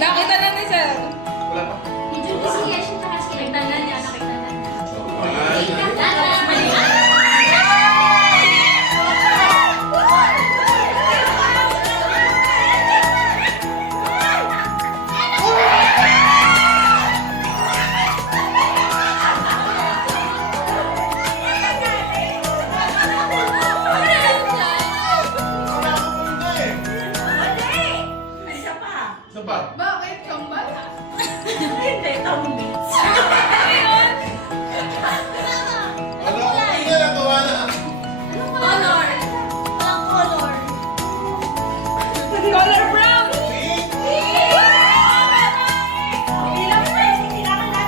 Nakita na ni Sir. Wala pa. Medyo kasi yan siya kasi nakita na niya. Nakita na niya. Isa pa. Bakit kang bata? Hindi, tambits. Ano? Hindi na gawa na. Color. Walang color. Color brown. Ilang times hindi lang lahat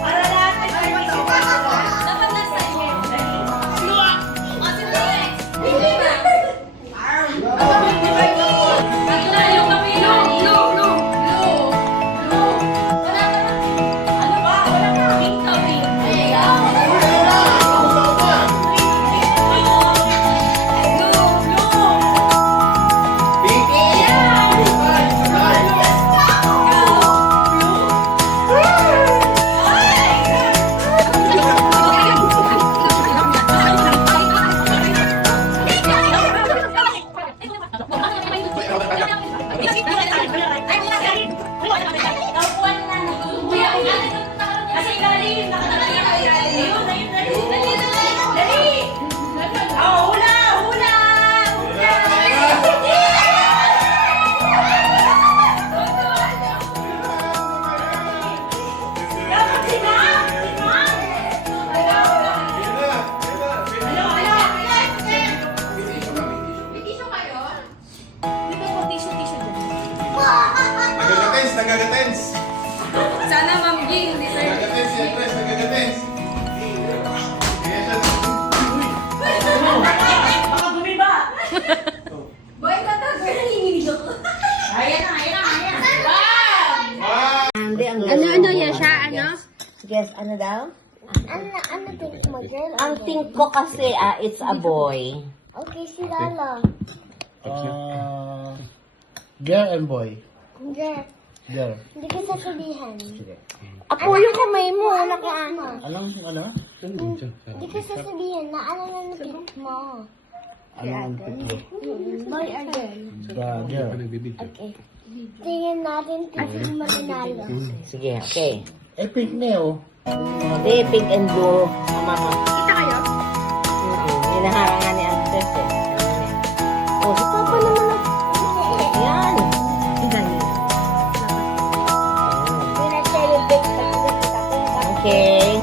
para lahat nag-iisip ka. Dapat nasa iyo. Kasi next. Hindi ba? Wala yung kamilo. Blue. Wala ka na. Ano ba? Wala ka. Pink to pink. Nagagatens. Sana Ma'am Ging, hindi sir. Nagagatens yan, Tres. Nagagatens. Baka bumiba. Boy, tatagay. Ayan na. Ano yan siya? Ano? Yes, ano daw? Ano think mo, girl? Ang think ko kasi, it's a boy. Okay, si Lala. Girl and boy. Girl, Girl. hindi ko sasabihin. Apo yung kamay mo, nakaano. Alam mo ano? Hindi ko sasabihin na ano na think mo. Ano ang pito? Boy or girl? Girl. Okay. Tingnan natin kung sino mananalo. Sige, okay. Eh, pink na oh. Hindi, pink and blue. Tama mo. Kita kayo? Hinaharangan ni Andres eh. Oh, si Papa naman na. Yan. Pina-celebrate pa kita. Okay.